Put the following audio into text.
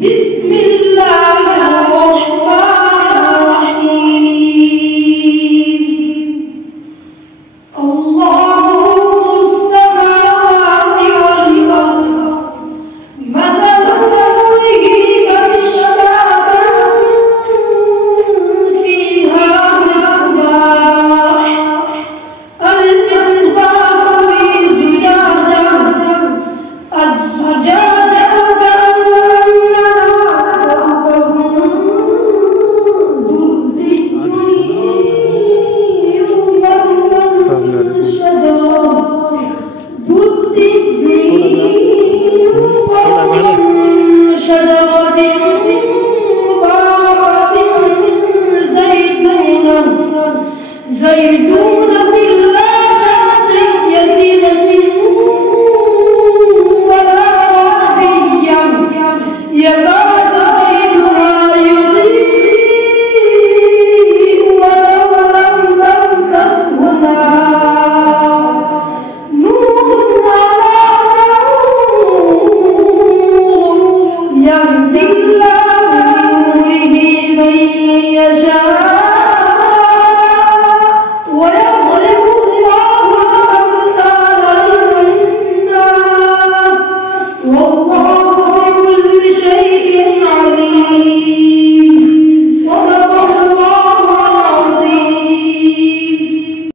بسم الله الرحمن الرحيم الله نور السماوات والأرض مثل نوره كمشكاة فيها مصباح المصباح في زجاجة الزجاجة زيتونة لا شرقية ولا غربية يكاد زيتها يضيء ولو لم تمسسه نار نور على نور يهدي الله لنوره من